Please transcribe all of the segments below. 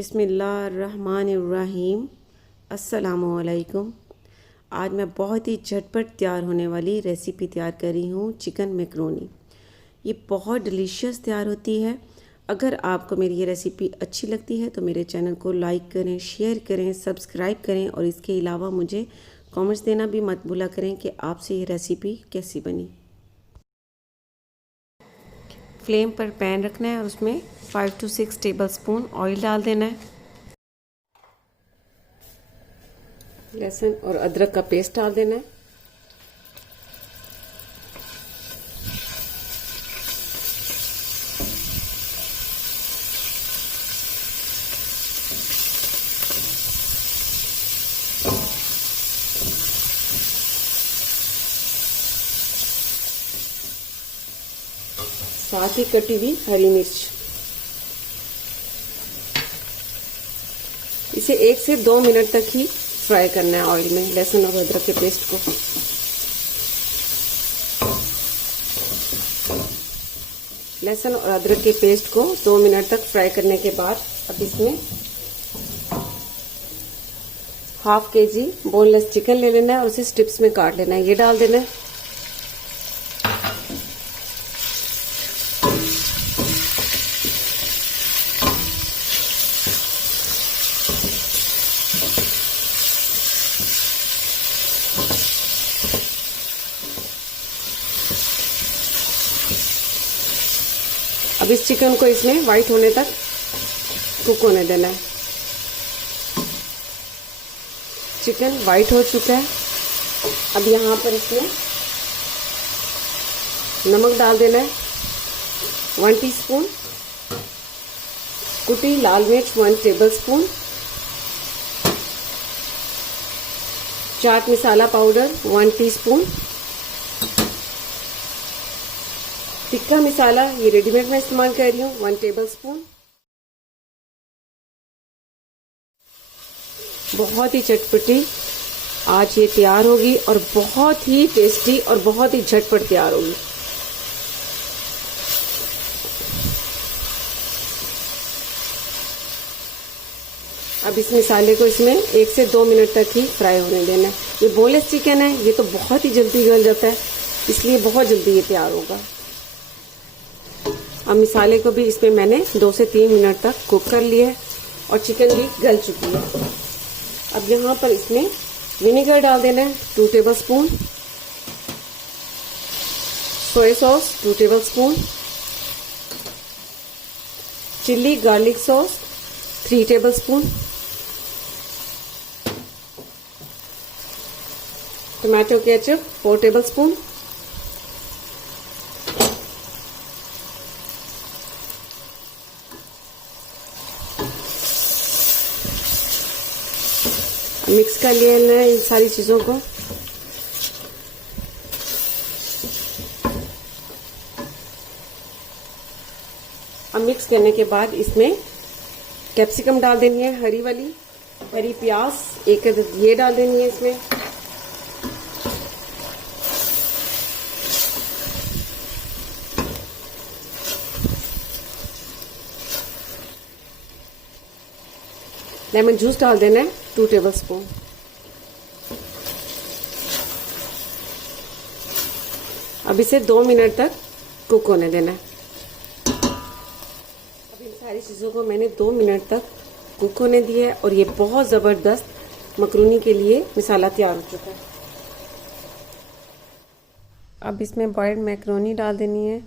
बिस्मिल्लाहिर्रहमानिर्रहीम। अस्सलामुअलैकुम। आज मैं बहुत ही झटपट तैयार होने वाली रेसिपी तैयार कर रही हूँ, चिकन मैकरोनी। ये बहुत डिलीशियस तैयार होती है। अगर आपको मेरी ये रेसिपी अच्छी लगती है तो मेरे चैनल को लाइक करें, शेयर करें, सब्सक्राइब करें और इसके अलावा मुझे कमेंट्स देना भी मत भूला करें कि आपसे ये रेसिपी कैसी बनी। फ्लेम पर पैन रखना है और उसमें 5 to 6 टेबलस्पून ऑयल डाल देना है। लहसुन और अदरक का पेस्ट डाल देना है। साथ ही कटी हुई हरी मिर्च। इसे 1 से 2 मिनट तक ही फ्राई करना है ऑयल में, लहसुन और अदरक के पेस्ट को। लहसुन और अदरक के पेस्ट को 2 मिनट तक फ्राई करने के बाद अब इसमें ½ kg बोनलेस चिकन ले लेना है और उसे स्ट्रिप्स में काट लेना है। ये डाल देना है। अब इस चिकन को इसमें वाइट होने तक कुक होने देना है। चिकन वाइट हो चुका है। अब यहाँ पर इसमें नमक डाल देना है, 1 टीस्पून। कुटी लाल मिर्च 1 tablespoon. Chaat masala powder 1 teaspoon. Tikka masala ये रेडीमेड में इस्तेमाल कर रही हूँ, 1 टेबलस्पून। बहुत ही चटपटी आज ये तैयार होगी और बहुत ही टेस्टी और बहुत ही झटपट तैयार होगी। अब इस मसाले को इसमें 1 से 2 मिनट तक ही फ्राई होने देना है। ये बोनलेस चिकन है, ये तो बहुत ही जल्दी गल जाता है, इसलिए बहुत जल्दी ये तैयार होगा। अब मसाले को भी इसमें मैंने 2 से 3 मिनट तक कुक कर लिया है और चिकन भी गल चुकी है। अब यहाँ पर इसमें विनेगर डाल देना है 2 tablespoon. Soya sauce 2 tablespoon. Chilli garlic sauce 3 tablespoon. Tomato ketchup 4 tablespoon. Mix कर लेना है इन सारी चीजों को। अब मिक्स करने के बाद इसमें कैप्सिकम डाल देनी है, हरी वाली, हरी प्याज 1 अदद ये डाल देनी है इसमें। लेमन जूस डाल देना है 2 टेबलस्पून। अब इसे 2 मिनट तक कुक होने देना है। अब इन सारी चीज़ों को मैंने 2 मिनट तक कुक होने दिया है और ये बहुत ज़बरदस्त मकरूनी के लिए मसाला तैयार हो चुका है। अब इसमें बॉइल्ड मैकरोनी डाल देनी है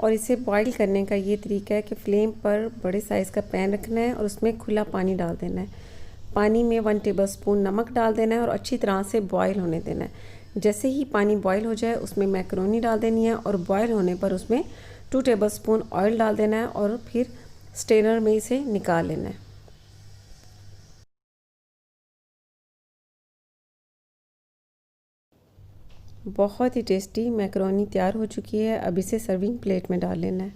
और इसे बॉईल करने का ये तरीका है कि फ्लेम पर बड़े साइज़ का पैन रखना है और उसमें खुला पानी डाल देना है। पानी में 1 टेबलस्पून नमक डाल देना है और अच्छी तरह से बॉईल होने देना है। जैसे ही पानी बॉईल हो जाए उसमें मैकरोनी डाल देनी है और बॉईल होने पर उसमें 2 टेबलस्पून ऑयल डाल देना है और फिर स्ट्रेनर में इसे निकाल लेना है। बहुत ही टेस्टी मैकरोनी तैयार हो चुकी है। अब इसे सर्विंग प्लेट में डाल लेना है।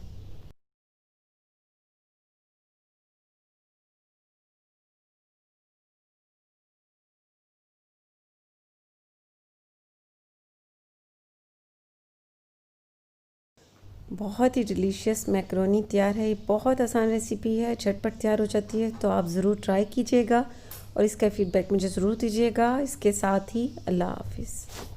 बहुत ही डिलीशियस मैक्रोनी तैयार है। ये बहुत आसान रेसिपी है, झटपट तैयार हो जाती है, तो आप ज़रूर ट्राई कीजिएगा और इसका फीडबैक मुझे ज़रूर दीजिएगा। इसके साथ ही अल्लाह हाफिज़।